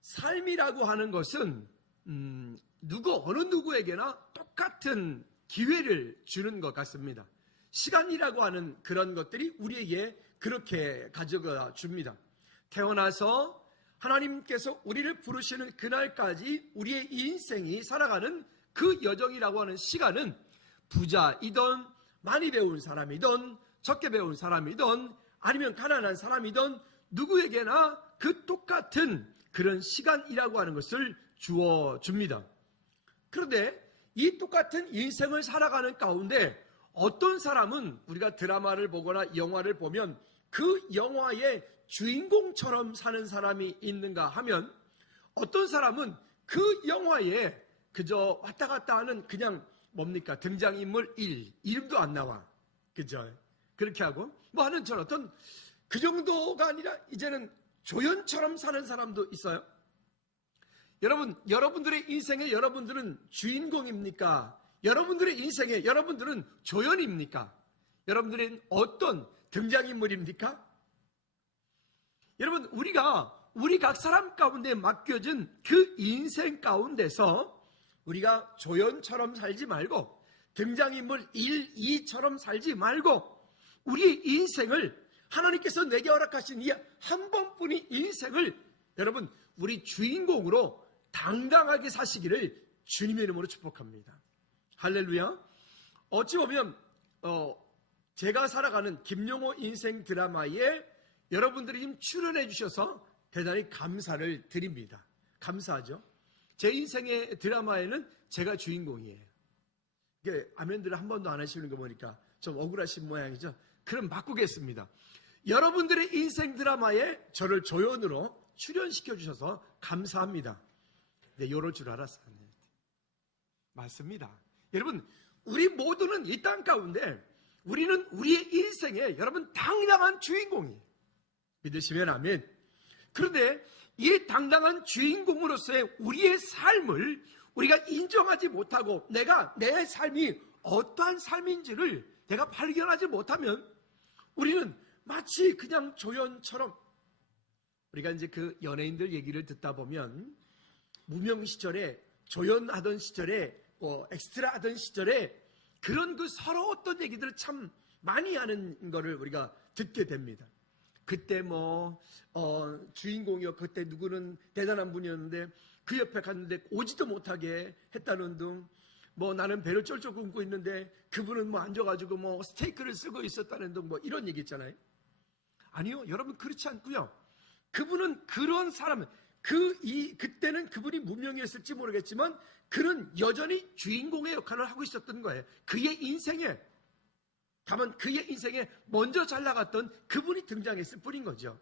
삶이라고 하는 것은 어느 누구에게나 똑같은 기회를 주는 것 같습니다. 시간이라고 하는 그런 것들이 우리에게 그렇게 가져가 줍니다. 태어나서 하나님께서 우리를 부르시는 그날까지 우리의 인생이 살아가는 그 여정이라고 하는 시간은 부자이든 많이 배운 사람이든 적게 배운 사람이든 아니면 가난한 사람이든 누구에게나 그 똑같은 그런 시간이라고 하는 것을 주어줍니다. 그런데 이 똑같은 인생을 살아가는 가운데 어떤 사람은 우리가 드라마를 보거나 영화를 보면 그 영화의 주인공처럼 사는 사람이 있는가 하면 어떤 사람은 그 영화에 그저 왔다 갔다 하는 그냥 등장인물 1, 이름도 안 나와. 그죠? 그렇게 하고 뭐 하는 전 어떤 그 정도가 아니라 이제는 조연처럼 사는 사람도 있어요. 여러분들의 인생에 여러분들은 주인공입니까? 여러분들의 인생에 여러분들은 조연입니까? 여러분들은 어떤 등장인물입니까? 여러분, 우리 각 사람 가운데 맡겨진 그 인생 가운데서 우리가 조연처럼 살지 말고 등장인물 1, 2처럼 살지 말고 우리의 인생을 하나님께서 내게 허락하신 이 한 번뿐인 인생을 여러분 우리 주인공으로 당당하게 사시기를 주님의 이름으로 축복합니다. 할렐루야. 어찌 보면 제가 살아가는 김용호 인생 드라마에 여러분들이 지금 출연해 주셔서 대단히 감사를 드립니다. 감사하죠. 제 인생의 드라마에는 제가 주인공이에요. 이게 아멘들을 한 번도 안 하시는 거 보니까 좀 억울하신 모양이죠. 그럼 바꾸겠습니다. 여러분들의 인생 드라마에 저를 조연으로 출연시켜 주셔서 감사합니다. 네, 이럴 줄 알았어요. 맞습니다. 여러분, 우리 모두는 이 땅 가운데 우리는 우리의 인생에 여러분 당당한 주인공이에요. 믿으시면 아멘. 그런데 이 당당한 주인공으로서의 우리의 삶을 우리가 인정하지 못하고 내 삶이 어떠한 삶인지를 내가 발견하지 못하면 우리는 마치 그냥 조연처럼 우리가 이제 그 연예인들 얘기를 듣다 보면 무명 시절에 조연하던 시절에 엑스트라 하던 시절에 그런 그 서러웠던 얘기들을 참 많이 하는 거를 우리가 듣게 됩니다. 그때 주인공이요 그때 누구는 대단한 분이었는데 그 옆에 갔는데 오지도 못하게 했다는 등 나는 배를 쫄쫄 굶고 있는데 그분은 앉아가지고 스테이크를 쓰고 있었다는 등 이런 얘기 있잖아요. 아니요, 여러분 그렇지 않고요. 그분은 그런 사람 그때는 그분이 무명이었을지 모르겠지만 그는 여전히 주인공의 역할을 하고 있었던 거예요. 그의 인생에 다만 그의 인생에 먼저 잘 나갔던 그분이 등장했을 뿐인 거죠.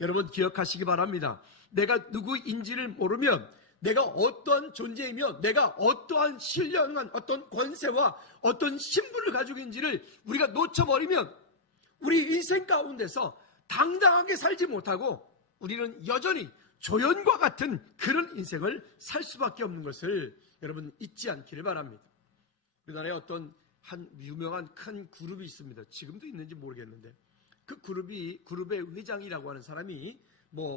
여러분 기억하시기 바랍니다. 내가 누구인지를 모르면 내가 어떠한 존재이며 내가 어떠한 신령한 어떤 권세와 어떤 신분을 가지고 있는지를 우리가 놓쳐버리면 우리 인생 가운데서 당당하게 살지 못하고 우리는 여전히 조연과 같은 그런 인생을 살 수밖에 없는 것을 여러분 잊지 않기를 바랍니다. 우리나라에 어떤 한 유명한 큰 그룹이 있습니다. 지금도 있는지 모르겠는데 그 그룹의 회장이라고 하는 사람이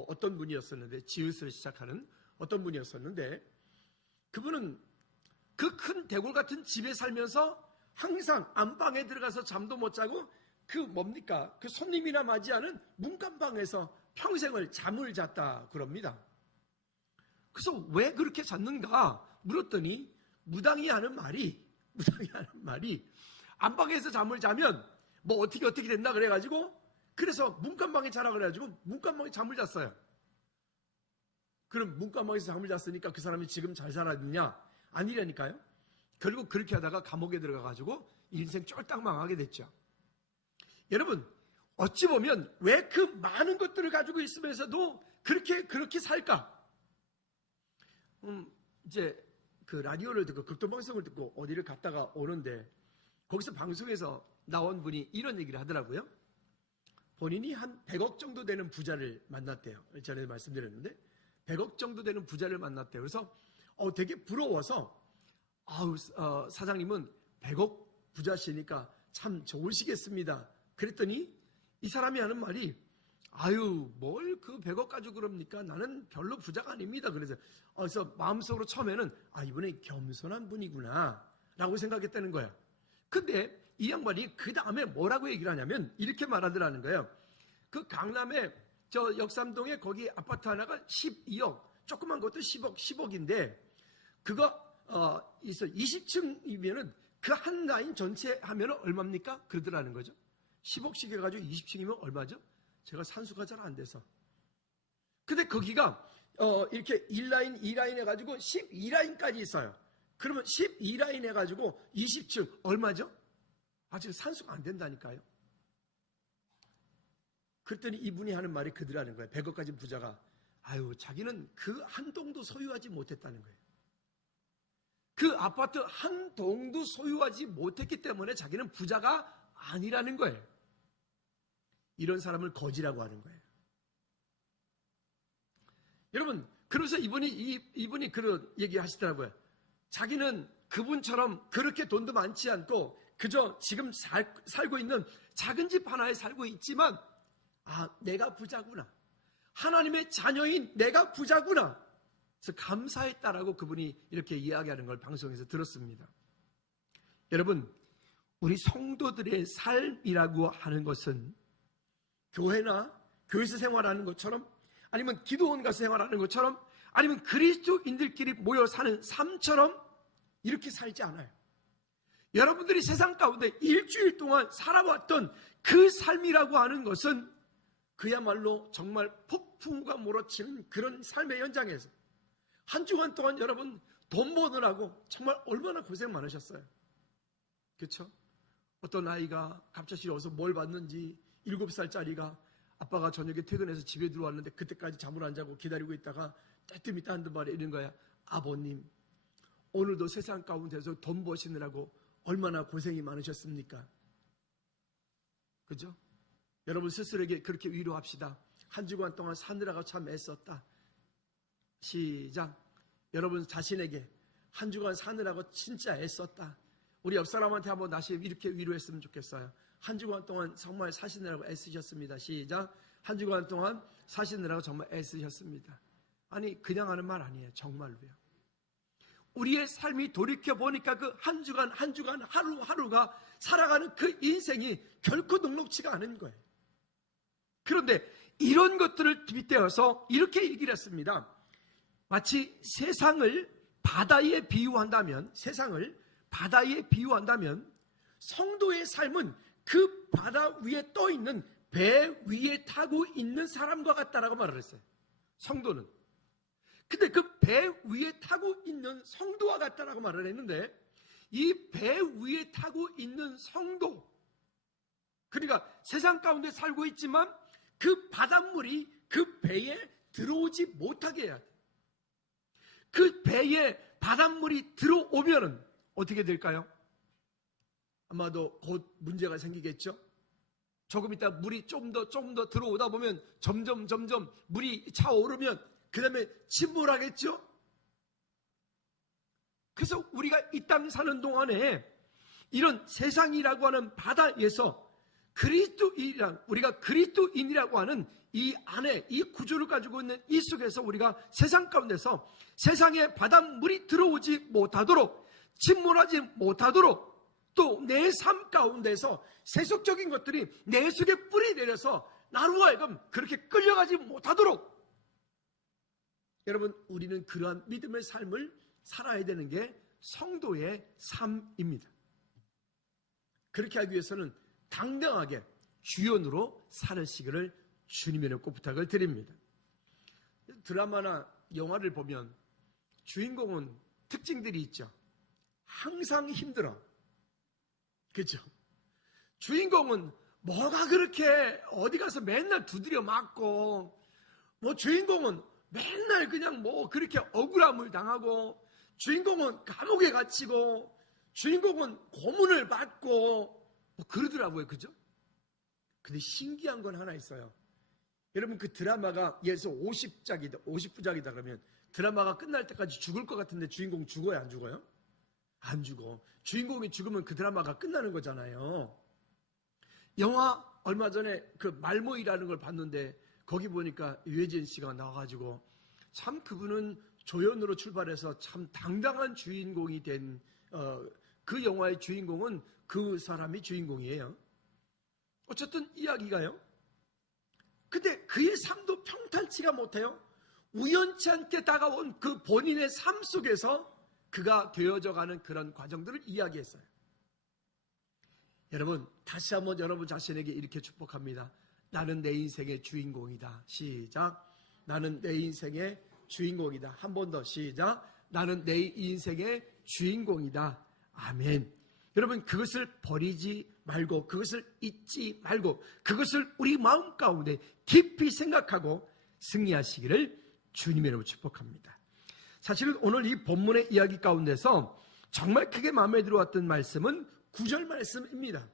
어떤 분이었었는데 지읒을 시작하는 어떤 분이었었는데 그분은 그 큰 대골 같은 집에 살면서 항상 안방에 들어가서 잠도 못 자고 그 손님이나 맞이하는 문간방에서 평생을 잠을 잤다 그럽니다. 그래서 왜 그렇게 잤는가 물었더니 무당이 하는 말이 안방에서 잠을 자면 어떻게 된다 그래가지고 그래서 문간방에 자라 그래가지고 문간방에 잠을 잤어요. 그럼 문간방에서 잠을 잤으니까 그 사람이 지금 잘 살았느냐? 아니라니까요. 결국 그렇게 하다가 감옥에 들어가가지고 인생 쫄딱 망하게 됐죠. 여러분 어찌 보면 왜 그 많은 것들을 가지고 있으면서도 그렇게 살까? 이제 그 라디오를 듣고 극동방송을 듣고 어디를 갔다가 오는데 거기서 방송에서 나온 분이 이런 얘기를 하더라고요. 본인이 한 100억 정도 되는 부자를 만났대요. 전에 말씀드렸는데 100억 정도 되는 부자를 만났대요. 그래서 되게 부러워서 사장님은 100억 부자시니까 참 좋으시겠습니다. 그랬더니 이 사람이 하는 말이 아유, 뭘 그 100억 가지고 그럽니까? 나는 별로 부자가 아닙니다. 그래서 마음속으로 처음에는 이분이 겸손한 분이구나 라고 생각했다는 거예요. 근데 이 양반이 그 다음에 뭐라고 얘기를 하냐면 이렇게 말하더라는 거예요. 그 강남에 저 역삼동에 거기 아파트 하나가 12억, 조그만 것도 10억인데 그거 20층이면은 그 한 라인 전체 하면은 얼마입니까? 그러더라는 거죠. 10억씩 해가지고 20층이면 얼마죠? 제가 산수가 잘 안 돼서. 근데 거기가 이렇게 1라인, 2라인 해가지고 12라인까지 있어요. 그러면 12라인 해가지고 20층 얼마죠? 아직 산수가 안 된다니까요. 그랬더니 이분이 하는 말이 그들하는 거예요. 100억 가진 부자가 자기는 그 한 동도 소유하지 못했다는 거예요. 그 아파트 한 동도 소유하지 못했기 때문에 자기는 부자가 아니라는 거예요. 이런 사람을 거지라고 하는 거예요. 여러분, 그래서 이분이 그런 얘기 하시더라고요. 자기는 그분처럼 그렇게 돈도 많지 않고 그저 지금 살고 있는 작은 집 하나에 살고 있지만 내가 부자구나. 하나님의 자녀인 내가 부자구나. 그래서 감사했다라고 그분이 이렇게 이야기하는 걸 방송에서 들었습니다. 여러분, 우리 성도들의 삶이라고 하는 것은 교회나 교회에서 생활하는 것처럼 아니면 기도원 가서 생활하는 것처럼 아니면 그리스도인들끼리 모여 사는 삶처럼 이렇게 살지 않아요. 여러분들이 세상 가운데 일주일 동안 살아왔던 그 삶이라고 하는 것은 그야말로 정말 폭풍우가 몰아치는 그런 삶의 현장에서 한 주간 동안 여러분 돈 버느라고 정말 얼마나 고생 많으셨어요. 그렇죠? 어떤 아이가 갑자기 어서 뭘 받는지 7살짜리가 아빠가 저녁에 퇴근해서 집에 들어왔는데 그때까지 잠을 안 자고 기다리고 있다가 떼뜸이 한두 말에 이런 거야. 아버님, 오늘도 세상 가운데서 돈 버시느라고 얼마나 고생이 많으셨습니까? 그죠? 여러분 스스로에게 그렇게 위로합시다. 한 주간 동안 사느라고 참 애썼다. 시작. 여러분 자신에게 한 주간 사느라고 진짜 애썼다. 우리 옆 사람한테 한번 다시 이렇게 위로했으면 좋겠어요. 한 주간 동안 정말 사시느라고 애쓰셨습니다. 시작. 한 주간 동안 사시느라고 정말 애쓰셨습니다. 아니 그냥 하는 말 아니에요. 정말로요. 우리의 삶이 돌이켜보니까 그 한 주간 하루하루가 살아가는 그 인생이 결코 녹록지가 않은 거예요. 그런데 이런 것들을 빗대어서 이렇게 얘기를 했습니다. 마치 세상을 바다에 비유한다면 성도의 삶은 그 바다 위에 떠 있는 배 위에 타고 있는 사람과 같다라고 말을 했어요. 성도는. 근데 그 배 위에 타고 있는 성도와 같다라고 말을 했는데 이 배 위에 타고 있는 성도, 그러니까 세상 가운데 살고 있지만 그 바닷물이 그 배에 들어오지 못하게 해야 돼. 그 배에 바닷물이 들어오면은 어떻게 될까요? 아마도 곧 문제가 생기겠죠? 조금 있다 물이 좀 더 들어오다 보면 점점 물이 차오르면 그 다음에 침몰하겠죠? 그래서 우리가 이 땅 사는 동안에 이런 세상이라고 하는 바다에서 우리가 그리스도인이라고 하는 이 안에 이 구조를 가지고 있는 이 속에서 우리가 세상 가운데서 세상에 바닷물이 들어오지 못하도록 침몰하지 못하도록 또 내 삶 가운데서 세속적인 것들이 내 속에 뿌리 내려서 나로 하여금 그렇게 끌려가지 못하도록 여러분 우리는 그러한 믿음의 삶을 살아야 되는 게 성도의 삶입니다. 그렇게 하기 위해서는 당당하게 주연으로 살으시기를 주님의 꼭 부탁을 드립니다. 드라마나 영화를 보면 주인공은 특징들이 있죠. 항상 힘들어. 그렇죠? 주인공은 뭐가 그렇게 어디 가서 맨날 두드려 맞고 주인공은 맨날 그냥 그렇게 억울함을 당하고 주인공은 감옥에 갇히고 주인공은 고문을 받고 그러더라고요. 그죠? 근데 신기한 건 하나 있어요. 여러분 그 드라마가 예를 들어서 50부작이다 그러면 드라마가 끝날 때까지 죽을 것 같은데 주인공 죽어요? 안 죽어요? 안 죽어. 주인공이 죽으면 그 드라마가 끝나는 거잖아요. 영화 얼마 전에 그 말모이라는 걸 봤는데 거기 보니까 유해진 씨가 나와가지고 참 그분은 조연으로 출발해서 참 당당한 주인공이 된 그 영화의 주인공은 그 사람이 주인공이에요. 어쨌든 이야기가요. 근데 그의 삶도 평탄치가 못해요. 우연치 않게 다가온 그 본인의 삶 속에서 그가 되어져가는 그런 과정들을 이야기했어요. 여러분, 다시 한번 여러분 자신에게 이렇게 축복합니다. 나는 내 인생의 주인공이다. 시작. 나는 내 인생의 주인공이다. 한 번 더 시작. 나는 내 인생의 주인공이다. 아멘. 여러분, 그것을 버리지 말고, 그것을 잊지 말고, 그것을 우리 마음 가운데 깊이 생각하고 승리하시기를 주님의 이름으로 축복합니다. 사실은 오늘 이 본문의 이야기 가운데서 정말 크게 마음에 들어왔던 말씀은 9절 말씀입니다.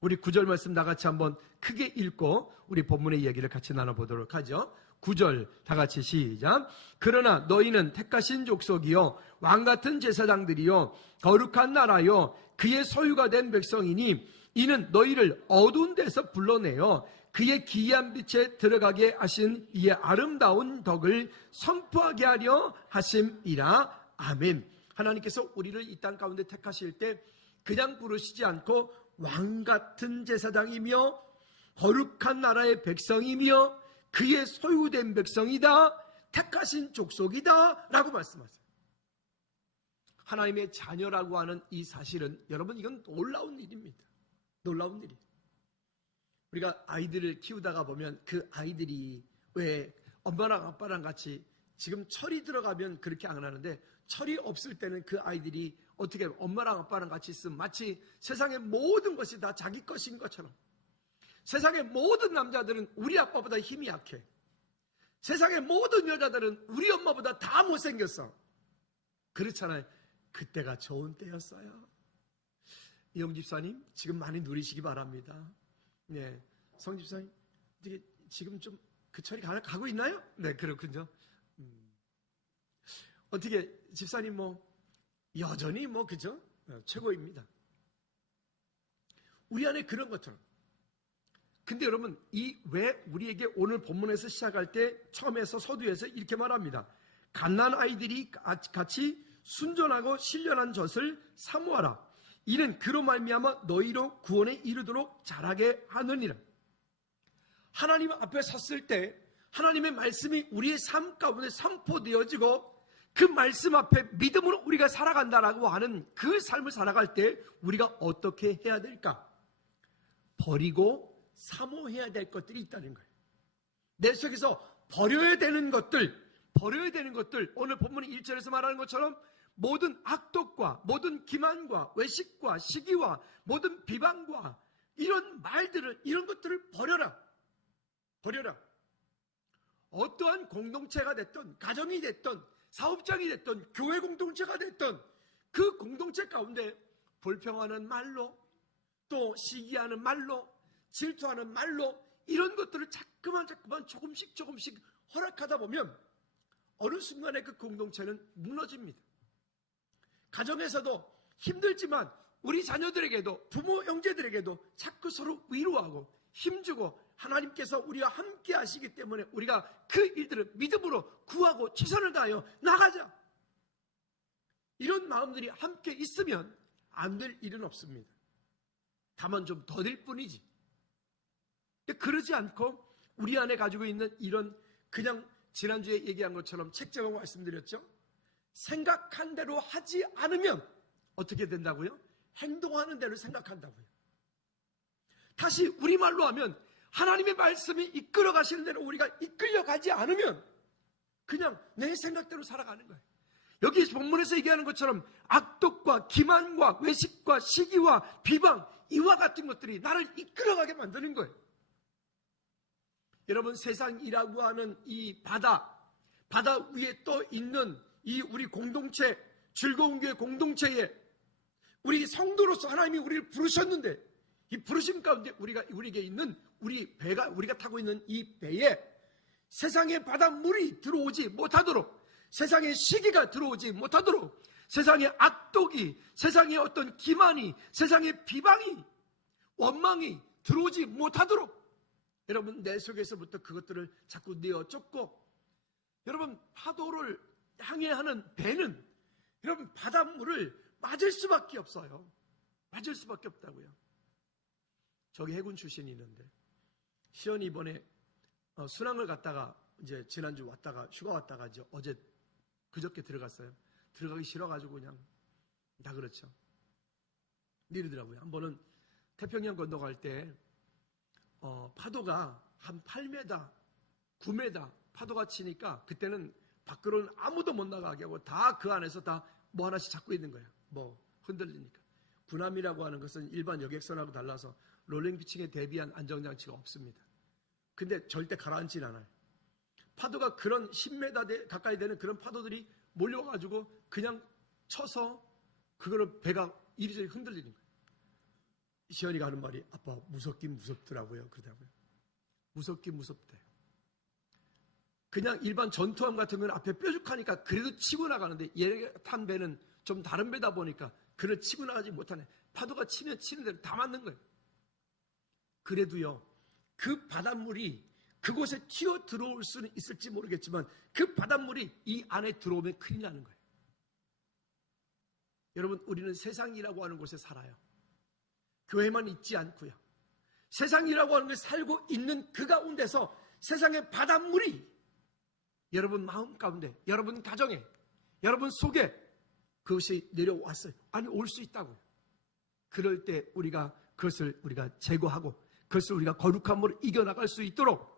우리 9절 말씀 다 같이 한번 크게 읽고 우리 본문의 이야기를 같이 나눠보도록 하죠. 9절 다 같이 시작. 그러나 너희는 택하신 족속이요 왕같은 제사장들이요 거룩한 나라요 그의 소유가 된 백성이니 이는 너희를 어두운 데서 불러내어 그의 기이한 빛에 들어가게 하신 이의 아름다운 덕을 선포하게 하려 하심이라. 아멘. 하나님께서 우리를 이 땅 가운데 택하실 때 그냥 부르시지 않고 왕같은 제사장이며 거룩한 나라의 백성이며 그의 소유된 백성이다, 택하신 족속이다 라고 말씀하세요. 하나님의 자녀라고 하는 이 사실은 여러분 이건 놀라운 일입니다. 놀라운 일이에요. 우리가 아이들을 키우다가 보면 그 아이들이 왜 엄마랑 아빠랑 같이 지금 철이 들어가면 그렇게 안 하는데 철이 없을 때는 그 아이들이 어떻게 엄마랑 아빠랑 같이 있으면 마치 세상의 모든 것이 다 자기 것인 것처럼, 세상의 모든 남자들은 우리 아빠보다 힘이 약해, 세상의 모든 여자들은 우리 엄마보다 다 못생겼어. 그렇잖아요. 그때가 좋은 때였어요. 이영 집사님 지금 많이 누리시기 바랍니다. 네, 성 집사님 어떻게 지금 좀 그 철이 가고 있나요? 네, 그렇군요. 어떻게 집사님 뭐 여전히 뭐 그죠? 최고입니다. 우리 안에 그런 것처럼. 근데 여러분 이 왜 우리에게 오늘 본문에서 시작할 때 처음에서 서두에서 이렇게 말합니다. 갓난 아이들이 같이 순전하고 신령한 젖을 사모하라. 이는 그로 말미암아 너희로 구원에 이르도록 자라게 하느니라. 하나님 앞에 섰을 때 하나님의 말씀이 우리의 삶 가운데 선포되어지고 그 말씀 앞에 믿음으로 우리가 살아간다라고 하는 그 삶을 살아갈 때 우리가 어떻게 해야 될까? 버리고 사모해야 될 것들이 있다는 거예요. 내 속에서 버려야 되는 것들 오늘 본문 1절에서 말하는 것처럼 모든 악독과 모든 기만과 외식과 시기와 모든 비방과 이런 말들을, 이런 것들을 버려라. 어떠한 공동체가 됐든 가정이 됐든 사업장이 됐든 교회 공동체가 됐든 그 공동체 가운데 불평하는 말로, 또 시기하는 말로, 질투하는 말로 이런 것들을 자꾸만 조금씩 허락하다 보면 어느 순간에 그 공동체는 무너집니다. 가정에서도 힘들지만 우리 자녀들에게도 부모 형제들에게도 자꾸 서로 위로하고 힘주고 하나님께서 우리와 함께 하시기 때문에 우리가 그 일들을 믿음으로 구하고 최선을 다하여 나가자. 이런 마음들이 함께 있으면 안 될 일은 없습니다. 다만 좀 더딜 뿐이지. 그러지 않고 우리 안에 가지고 있는 이런, 그냥 지난주에 얘기한 것처럼 책 제목 말씀드렸죠. 생각한 대로 하지 않으면 어떻게 된다고요? 행동하는 대로 생각한다고요. 다시 우리말로 하면 하나님의 말씀이 이끌어 가시는 대로 우리가 이끌려가지 않으면 그냥 내 생각대로 살아가는 거예요. 여기 본문에서 얘기하는 것처럼 악독과 기만과 외식과 시기와 비방, 이와 같은 것들이 나를 이끌어가게 만드는 거예요. 여러분, 세상이라고 하는 이 바다 위에 떠 있는 이 우리 공동체, 즐거운 교회 공동체에 우리 성도로서 하나님이 우리를 부르셨는데, 이 부르심 가운데 우리에게 있는 우리 배가, 우리가 타고 있는 이 배에 세상의 바닷물이 들어오지 못하도록, 세상의 시기가 들어오지 못하도록, 세상의 악독이, 세상의 어떤 기만이, 세상의 비방이, 원망이 들어오지 못하도록 여러분 내 속에서부터 그것들을 자꾸 내어 쫓고, 여러분 파도를 향해 하는 배는 여러분 바닷물을 맞을 수밖에 없어요. 맞을 수밖에 없다고요. 저기 해군 출신이 있는데 시연이 이번에 순항을 갔다가 이제 지난주 왔다가 휴가 왔다가 이제 어제 그저께 들어갔어요. 들어가기 싫어가지고 그냥 다 그렇죠. 이러더라고요. 한 번은 태평양 건너갈 때 파도가 한 8m, 9m 파도가 치니까 그때는 밖으로는 아무도 못 나가게 하고 다 그 안에서 다 뭐 하나씩 잡고 있는 거야. 뭐 흔들리니까. 군함이라고 하는 것은 일반 여객선하고 달라서 롤링 피칭에 대비한 안정장치가 없습니다. 근데 절대 가라앉진 않아요. 파도가 그런 10m 가까이 되는 그런 파도들이 몰려가지고 그냥 쳐서 그거를 배가 이리저리 흔들리는 거예요. 시연이가 하는 말이 아빠 무섭긴 무섭더라고요. 그러더라고요. 무섭긴 무섭대. 그냥 일반 전투함 같은 건 앞에 뾰족하니까 그래도 치고 나가는데 얘 탄 배는 좀 다른 배다 보니까 그를 치고 나가지 못하네. 파도가 치면 치는 대로 다 맞는 거예요. 그래도요, 그 바닷물이 그곳에 튀어 들어올 수는 있을지 모르겠지만 그 바닷물이 이 안에 들어오면 큰일 나는 거예요. 여러분, 우리는 세상이라고 하는 곳에 살아요. 교회만 있지 않고요. 세상이라고 하는 곳에 살고 있는 그 가운데서 세상의 바닷물이 여러분 마음 가운데, 여러분 가정에, 여러분 속에 그것이 내려왔어요. 아니, 올 수 있다고요. 그럴 때 그것을 우리가 제거하고 그것을 우리가 거룩함으로 이겨나갈 수 있도록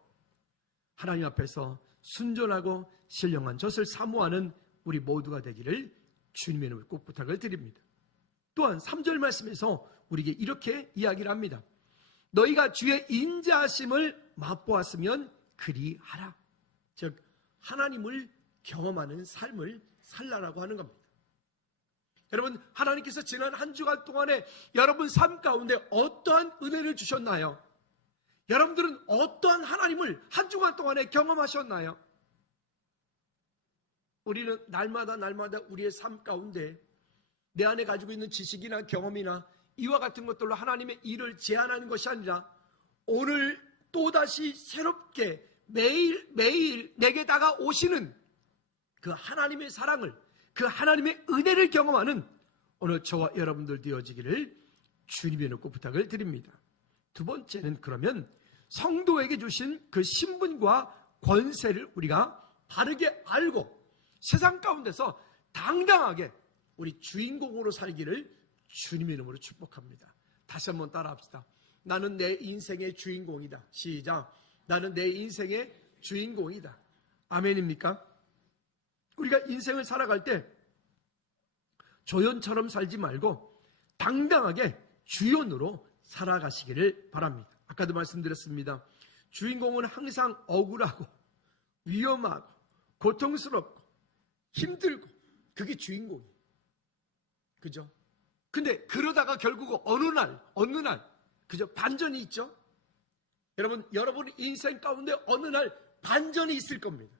하나님 앞에서 순전하고 신령한 젖을 사모하는 우리 모두가 되기를 주님의 이름으로 꼭 부탁을 드립니다. 또한 3절 말씀에서 우리에게 이렇게 이야기를 합니다. 너희가 주의 인자하심을 맛보았으면 그리하라. 즉 하나님을 경험하는 삶을 살라라고 하는 겁니다. 여러분, 하나님께서 지난 한 주간 동안에 여러분 삶 가운데 어떠한 은혜를 주셨나요? 여러분들은 어떠한 하나님을 한 주간 동안에 경험하셨나요? 우리는 날마다 우리의 삶 가운데 내 안에 가지고 있는 지식이나 경험이나 이와 같은 것들로 하나님의 일을 제한하는 것이 아니라 오늘 또다시 새롭게 매일 내게 다가오시는 그 하나님의 사랑을, 그 하나님의 은혜를 경험하는 오늘 저와 여러분들 되어지기를 주님의 이름으로 꼭 부탁을 드립니다. 두 번째는 그러면 성도에게 주신 그 신분과 권세를 우리가 바르게 알고 세상 가운데서 당당하게 우리 주인공으로 살기를 주님의 이름으로 축복합니다. 다시 한번 따라합시다. 나는 내 인생의 주인공이다. 시작. 나는 내 인생의 주인공이다. 아멘입니까? 우리가 인생을 살아갈 때 조연처럼 살지 말고 당당하게 주연으로 살아가시기를 바랍니다. 아까도 말씀드렸습니다. 주인공은 항상 억울하고 위험하고 고통스럽고 힘들고 그게 주인공이에요. 그죠? 근데 그러다가 결국 어느 날 그죠? 반전이 있죠? 여러분 인생 가운데 어느 날 반전이 있을 겁니다.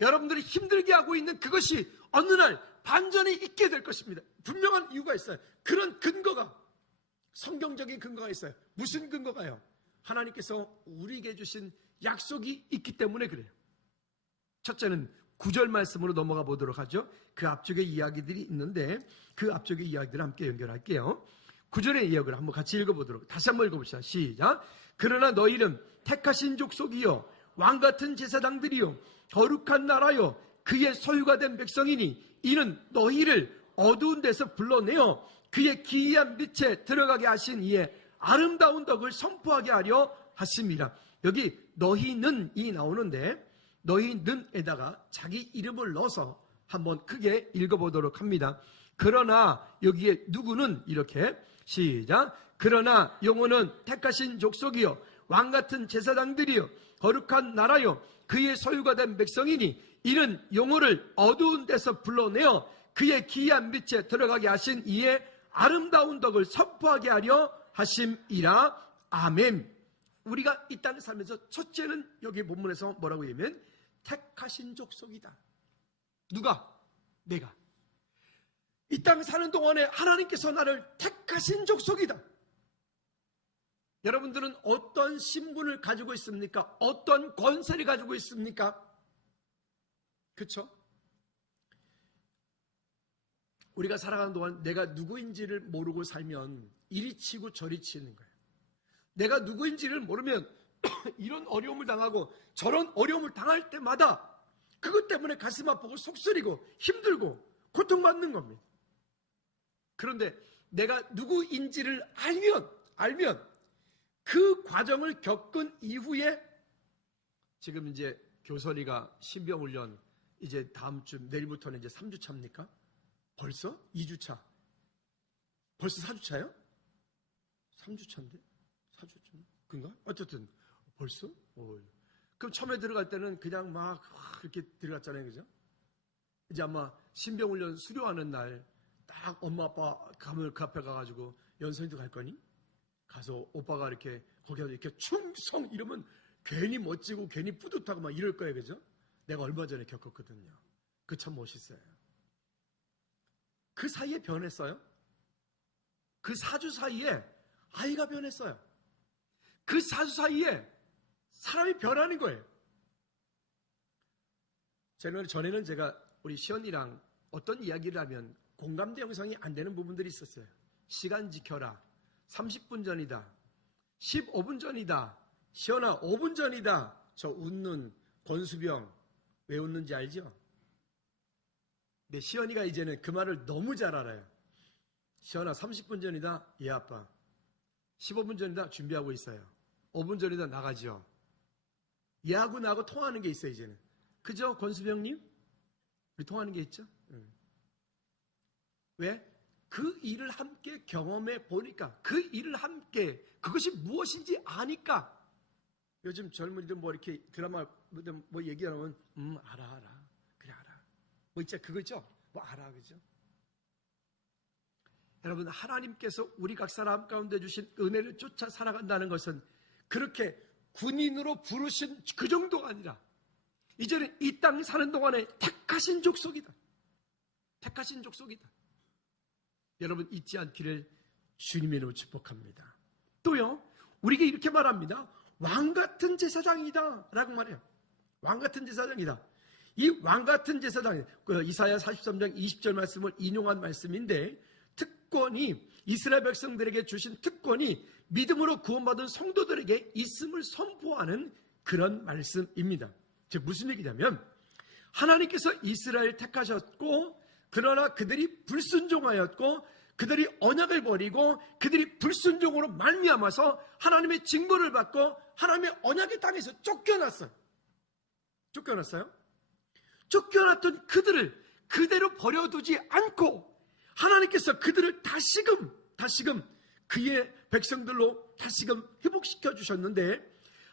여러분들이 힘들게 하고 있는 그것이 어느 날 반전이 있게 될 것입니다. 분명한 이유가 있어요. 그런 근거가, 성경적인 근거가 있어요. 무슨 근거가요? 하나님께서 우리에게 주신 약속이 있기 때문에 그래요. 첫째는 9절 말씀으로 넘어가 보도록 하죠. 그 앞쪽에 이야기들이 있는데 그 앞쪽의 이야기들을 함께 연결할게요. 9절의 이야기를 한번 같이 읽어보도록, 다시 한번 읽어봅시다. 시작. 그러나 너희는 택하신 족속이요 왕같은 제사장들이요 거룩한 나라요 그의 소유가 된 백성이니 이는 너희를 어두운 데서 불러내어 그의 기이한 빛에 들어가게 하신 이의 아름다운 덕을 선포하게 하려 하심이라. 여기 너희는이 나오는데 너희는에다가 자기 이름을 넣어서 한번 크게 읽어보도록 합니다. 그러나 여기에 누구는 이렇게 시작. 그러나 영혼은 택하신 족속이요 왕같은 제사장들이요 거룩한 나라요 그의 소유가 된 백성이니 이는 영혼을 어두운 데서 불러내어 그의 기이한 빛에 들어가게 하신 이의 아름다운 덕을 선포하게 하려 하심이라. 아멘. 우리가 이 땅에 살면서 첫째는 여기 본문에서 뭐라고 얘기하면 택하신 족속이다. 누가? 내가. 이 땅 사는 동안에 하나님께서 나를 택하신 족속이다. 여러분들은 어떤 신분을 가지고 있습니까? 어떤 권세를 가지고 있습니까? 그렇죠? 우리가 살아가는 동안 내가 누구인지를 모르고 살면 이리 치고 저리 치는 거예요. 내가 누구인지를 모르면 이런 어려움을 당하고 저런 어려움을 당할 때마다 그것 때문에 가슴 아프고 속쓰리고 힘들고 고통받는 겁니다. 그런데 내가 누구인지를 알면 그 과정을 겪은 이후에 지금 이제 교선이가 신병훈련 이제 다음 주 내일부터는 이제 3주 차입니까? 벌써? 2주 차. 벌써 4주 차요? 3주 차인데? 4주 차? 그런가? 어쨌든 벌써? 그럼 처음에 들어갈 때는 그냥 막 이렇게 들어갔잖아요. 그죠? 이제 아마 신병훈련 수료하는 날 딱 엄마 아빠 가면 그 앞에 가가지고 연선이도 갈 거니? 가서 오빠가 이렇게 거기 가서 이렇게 충성 이러면 괜히 멋지고 괜히 뿌듯하고 막 이럴 거예요. 그죠? 내가 얼마 전에 겪었거든요. 그 참 멋있어요. 그 사이에 변했어요. 그 4주 사이에 아이가 변했어요. 그 4주 사이에 사람이 변하는 거예요. 전에는 제가 우리 시연이랑 어떤 이야기를 하면 공감대 형성이 안 되는 부분들이 있었어요. 시간 지켜라. 30분 전이다. 15분 전이다. 시연아 5분 전이다. 저 웃는 권수병 왜 웃는지 알죠? 근데 시연이가 이제는 그 말을 너무 잘 알아요. 시연아 30분 전이다. 예 아빠. 15분 전이다. 준비하고 있어요. 5분 전이다. 나가죠. 얘하고 나하고 통하는 게 있어요. 이제는. 그죠? 권수병님? 우리 통하는 게 있죠? 왜? 그 일을 함께 경험해 보니까, 그 일을 함께, 그것이 무엇인지 아니까. 요즘 젊은이들 뭐 이렇게 드라마 뭐 얘기하면 알아 그래 알아 뭐 있죠? 그거죠? 뭐 알아. 그죠? 여러분, 하나님께서 우리 각 사람 가운데 주신 은혜를 쫓아 살아간다는 것은 그렇게 군인으로 부르신 그 정도가 아니라 이제는 이 땅 사는 동안에 택하신 족속이다. 택하신 족속이다. 여러분 잊지 않기를 주님의 이름으로 축복합니다. 또요, 우리에게 이렇게 말합니다. 왕같은 제사장이다 라고 말해요. 왕같은 제사장이다. 이 왕같은 제사장, 이사야 43장 20절 말씀을 인용한 말씀인데, 특권이, 이스라엘 백성들에게 주신 특권이 믿음으로 구원받은 성도들에게 있음을 선포하는 그런 말씀입니다. 즉 무슨 얘기냐면, 하나님께서 이스라엘을 택하셨고 그러나 그들이 불순종하였고 그들이 언약을 버리고 그들이 불순종으로 말미암아서 하나님의 징벌을 받고 하나님의 언약의 땅에서 쫓겨났어요. 쫓겨났던 그들을 그대로 버려두지 않고 하나님께서 그들을 다시금 그의 백성들로 다시금 회복시켜 주셨는데,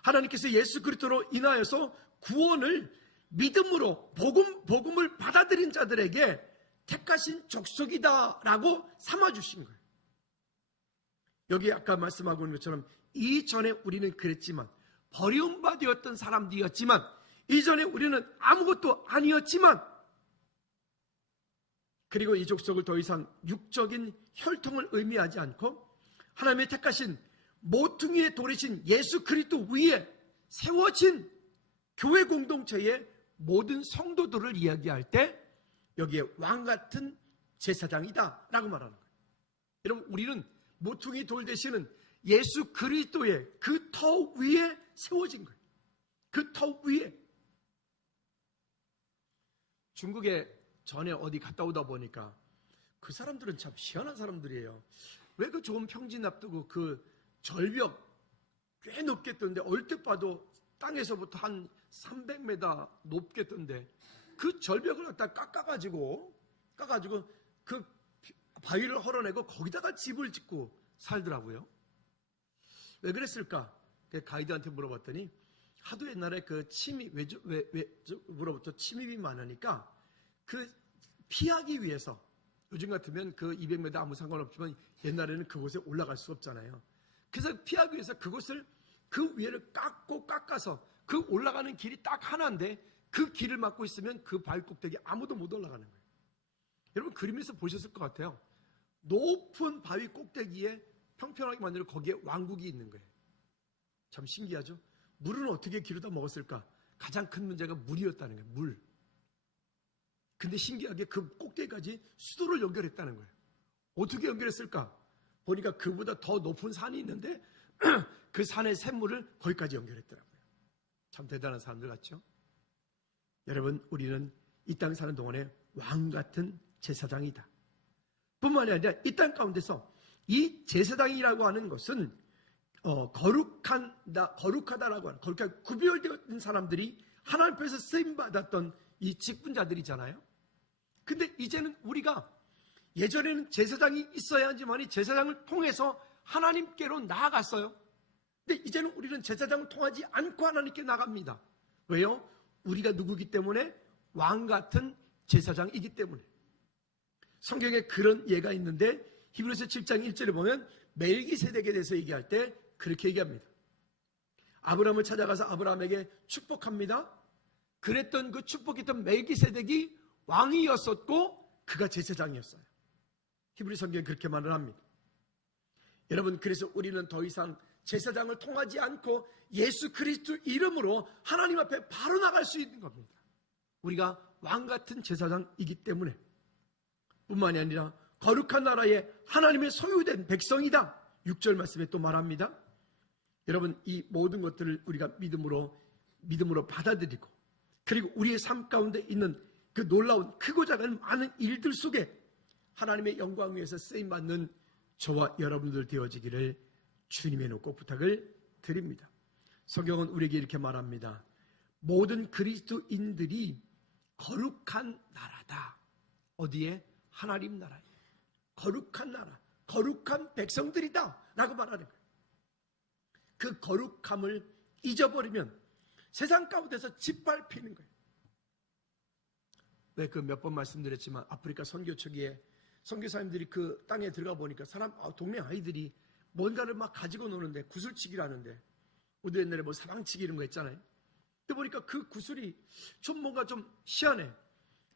하나님께서 예수 그리스도로 인하여서 구원을 믿음으로 복음을 받아들인 자들에게 택하신 족속이다라고 삼아주신 거예요. 여기 아까 말씀하고 있는 것처럼 이전에 우리는 그랬지만, 버림받았던 사람들이었지만, 이전에 우리는 아무것도 아니었지만, 그리고 이 족속을 더 이상 육적인 혈통을 의미하지 않고 하나님의 택하신 모퉁이의 돌이신 예수 그리스도 위에 세워진 교회 공동체의 모든 성도들을 이야기할 때 여기에 왕같은 제사장이다 라고 말하는 거예요. 여러분, 우리는 모퉁이 돌 대신은 예수 그리스도의 그 터 위에 세워진 거예요. 그 터 위에. 중국에 전에 어디 갔다 오다 보니까 그 사람들은 참 희한한 사람들이에요. 왜 그 좋은 평지 납두고 그 절벽 꽤 높게 떴는데 얼뜻 봐도 땅에서부터 한 300m 높게 떴는데 그 절벽을 갖다 깎아가지고 그 바위를 헐어내고 거기다가 집을 짓고 살더라고요. 왜 그랬을까? 가이드한테 물어봤더니 하도 옛날에 그 외적으로부터 침입이 많으니까 그 피하기 위해서, 요즘 같으면 그 200m 아무 상관없지만 옛날에는 그곳에 올라갈 수 없잖아요. 그래서 피하기 위해서 그곳을 그 위에를 깎아서 그 올라가는 길이 딱 하나인데 그 길을 막고 있으면 그 바위 꼭대기 아무도 못 올라가는 거예요. 여러분 그림에서 보셨을 것 같아요. 높은 바위 꼭대기에 평평하게 만들어 거기에 왕국이 있는 거예요. 참 신기하죠? 물은 어떻게 기르다 먹었을까? 가장 큰 문제가 물이었다는 거예요. 물. 근데 신기하게 그 꼭대기까지 수도를 연결했다는 거예요. 어떻게 연결했을까? 보니까 그보다 더 높은 산이 있는데 그 산의 샘물을 거기까지 연결했더라고요. 참 대단한 사람들 같죠? 여러분, 우리는 이 땅 사는 동안에 왕 같은 제사장이다. 뿐만이 아니라 이 땅 가운데서 이 제사장이라고 하는 것은 거룩하다라고 하는, 거룩하게 구별되었던 사람들이 하나님 앞에서 쓰임받았던 이 직분자들이잖아요. 근데 이제는 우리가, 예전에는 제사장이 있어야 하지만 제사장을 통해서 하나님께로 나아갔어요. 근데 이제는 우리는 제사장을 통하지 않고 하나님께 나갑니다. 왜요? 우리가 누구기 때문에? 왕 같은 제사장이기 때문에. 성경에 그런 예가 있는데 히브리서 7장 1절에 보면 멜기세덱에 대해서 얘기할 때 그렇게 얘기합니다. 아브라함을 찾아가서 아브라함에게 축복합니다. 그랬던 그 축복했던 멜기세덱이 왕이었었고 그가 제사장이었어요. 히브리 성경에 그렇게 말을 합니다. 여러분, 그래서 우리는 더 이상 제사장을 통하지 않고 예수 그리스도 이름으로 하나님 앞에 바로 나갈 수 있는 겁니다. 우리가 왕 같은 제사장이기 때문에. 뿐만이 아니라 거룩한 나라의 하나님의 소유된 백성이다. 6절 말씀에 또 말합니다. 여러분, 이 모든 것들을 우리가 믿음으로 받아들이고, 그리고 우리의 삶 가운데 있는 그 놀라운 크고 작은 많은 일들 속에 하나님의 영광 위에서 쓰임받는 저와 여러분들 되어지기를 주님의 이름으로 꼭 부탁을 드립니다. 성경은 우리에게 이렇게 말합니다. 모든 그리스도인들이 거룩한 나라다. 어디에? 하나님 나라에. 거룩한 나라, 거룩한 백성들이다 라고 말하는 거예요. 그 거룩함을 잊어버리면 세상 가운데서 짓밟히는 거예요. 왜 그 몇 번 말씀드렸지만 아프리카 선교 초기에 선교사님들이 그 땅에 들어가 보니까 동네 아이들이 뭔가를 막 가지고 노는데, 구슬치기를 하는데, 우리 옛날에 뭐 사방치기 이런 거 했잖아요. 근데 보니까 그 구슬이 좀 뭔가 좀 희한해.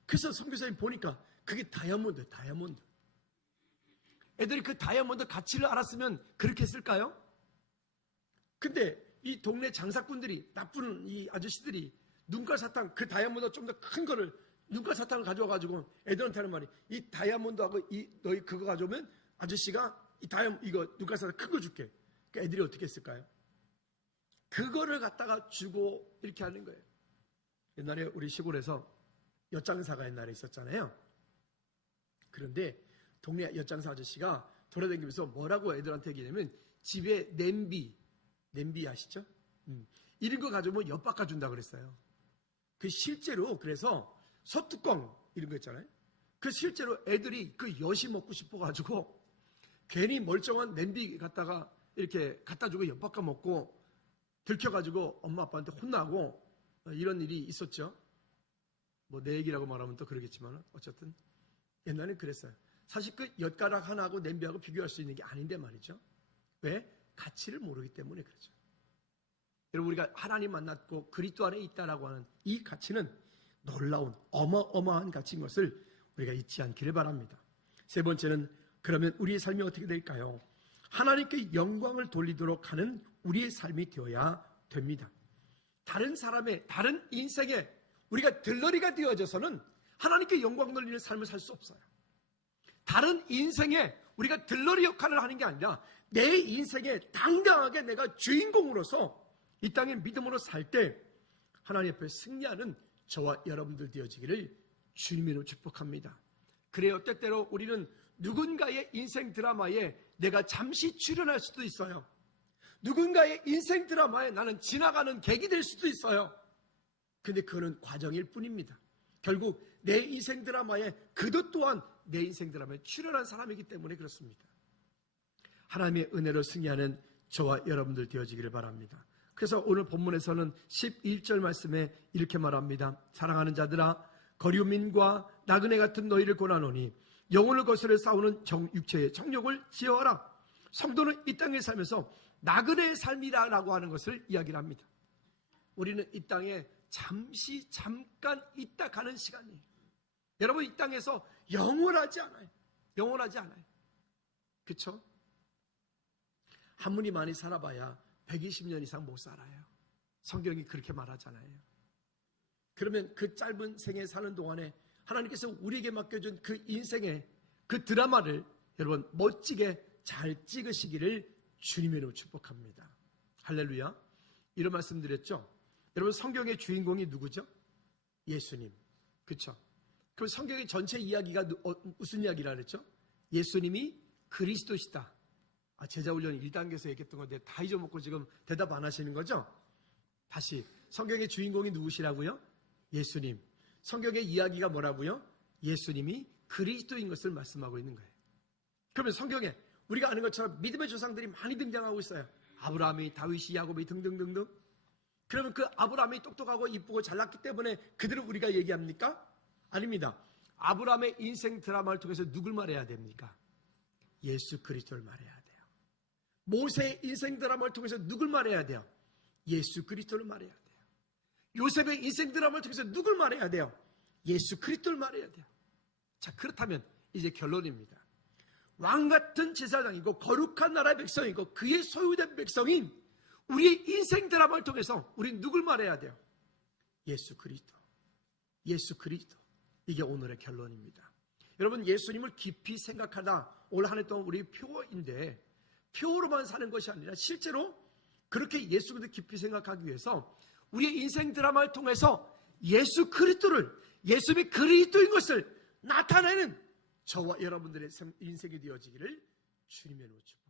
그래서 선교사님 보니까 그게 다이아몬드예요. 다이아몬드. 애들이 그 다이아몬드 가치를 알았으면 그렇게 했을까요? 근데 이 동네 장사꾼들이, 나쁜 이 아저씨들이 눈깔 사탕, 그 다이아몬드 좀 더 큰 거를, 눈깔 사탕을 가져와가지고 애들한테 하는 말이, 이 다이아몬드하고 너희 그거 가져오면 아저씨가 이거 눈깔 사탕 큰 거 줄게. 그러니까 애들이 어떻게 했을까요? 그거를 갖다가 주고 이렇게 하는 거예요. 옛날에 우리 시골에서 엿장사가 옛날에 있었잖아요. 그런데 동네 엿장사 아저씨가 돌아다니면서 뭐라고 애들한테 얘기하냐면, 집에 냄비 아시죠? 이런 거 가져오면 엿 바꿔준다 그랬어요. 그 실제로, 그래서 소뚜껑 이런 거 있잖아요. 그 실제로 애들이 그 엿이 먹고 싶어가지고 괜히 멀쩡한 냄비 갖다가 이렇게 갖다 주고 엿 바꿔 먹고 들켜가지고 엄마 아빠한테 혼나고 이런 일이 있었죠. 뭐 내 얘기라고 말하면 또 그러겠지만 어쨌든 옛날에 그랬어요. 사실 그 엿가락 하나하고 냄비하고 비교할 수 있는 게 아닌데 말이죠. 왜? 가치를 모르기 때문에 그렇죠. 여러분, 우리가 하나님 만났고 그리스도 안에 있다라고 하는 이 가치는 놀라운 어마어마한 가치인 것을 우리가 잊지 않기를 바랍니다. 세 번째는, 그러면 우리의 삶이 어떻게 될까요? 하나님께 영광을 돌리도록 하는 우리의 삶이 되어야 됩니다. 다른 사람의, 다른 인생에 우리가 들러리가 되어져서는 하나님께 영광 돌리는 삶을 살 수 없어요. 다른 인생에 우리가 들러리 역할을 하는 게 아니라 내 인생에 당당하게 내가 주인공으로서 이 땅에 믿음으로 살 때 하나님 앞에 승리하는 저와 여러분들 되어지기를 주님으로 축복합니다. 그래요, 때때로 우리는 누군가의 인생 드라마에 내가 잠시 출연할 수도 있어요. 누군가의 인생 드라마에 나는 지나가는 객이 될 수도 있어요. 근데 그거는 과정일 뿐입니다. 결국 내 인생 드라마에 그도 또한 내 인생 드라마에 출연한 사람이기 때문에 그렇습니다. 하나님의 은혜로 승리하는 저와 여러분들 되어지기를 바랍니다. 그래서 오늘 본문에서는 11절 말씀에 이렇게 말합니다. 사랑하는 자들아, 거류민과 나그네 같은 너희를 권하노니 영혼을 거스려 싸우는 육체의 정욕을 지어라. 성도는 이 땅에 살면서 나그네의 삶이라고 하는 것을 이야기를 합니다. 우리는 이 땅에 잠깐 있다 가는 시간이에요. 여러분, 이 땅에서 영원하지 않아요. 영원하지 않아요. 그렇죠? 한 분이 많이 살아봐야 120년 이상 못 살아요. 성경이 그렇게 말하잖아요. 그러면 그 짧은 생에 사는 동안에 하나님께서 우리에게 맡겨준 그 인생의 그 드라마를 여러분 멋지게 잘 찍으시기를 주님의 이름으로 축복합니다. 할렐루야. 이런 말씀 드렸죠. 여러분 성경의 주인공이 누구죠? 예수님. 그렇죠? 그럼 성경의 전체 이야기가 무슨 이야기라 그랬죠? 예수님이 그리스도시다. 제자훈련 1단계에서 얘기했던 건데 다 잊어먹고 지금 대답 안 하시는 거죠? 다시 성경의 주인공이 누구시라고요? 예수님. 성경의 이야기가 뭐라고요? 예수님이 그리스도인 것을 말씀하고 있는 거예요. 그러면 성경에 우리가 아는 것처럼 믿음의 조상들이 많이 등장하고 있어요. 아브라함이, 다윗이, 야곱이 등등등등. 그러면 그 아브라함이 똑똑하고 이쁘고 잘났기 때문에 그들을 우리가 얘기합니까? 아닙니다. 아브라함의 인생 드라마를 통해서 누굴 말해야 됩니까? 예수 그리스도를 말해야 돼요. 모세의 인생 드라마를 통해서 누굴 말해야 돼요? 예수 그리스도를 말해야 돼요. 요셉의 인생 드라마를 통해서 누굴 말해야 돼요? 예수 그리스도를 말해야 돼요. 자, 그렇다면 이제 결론입니다. 왕같은 제사장이고 거룩한 나라의 백성이고 그의 소유된 백성인 우리의 인생 드라마를 통해서 우리는 누굴 말해야 돼요? 예수 그리스도. 예수 그리스도. 이게 오늘의 결론입니다. 여러분 예수님을 깊이 생각하다 올 한 해 동안 우리 표어인데 표어로만 사는 것이 아니라 실제로 그렇게 예수 그리스도를 깊이 생각하기 위해서 우리의 인생 드라마를 통해서 예수 그리스도를 예수님이 그리스도인 것을 나타내는 저와 여러분들의 인생이 되어지기를 주님의 이름으로 축복합니다.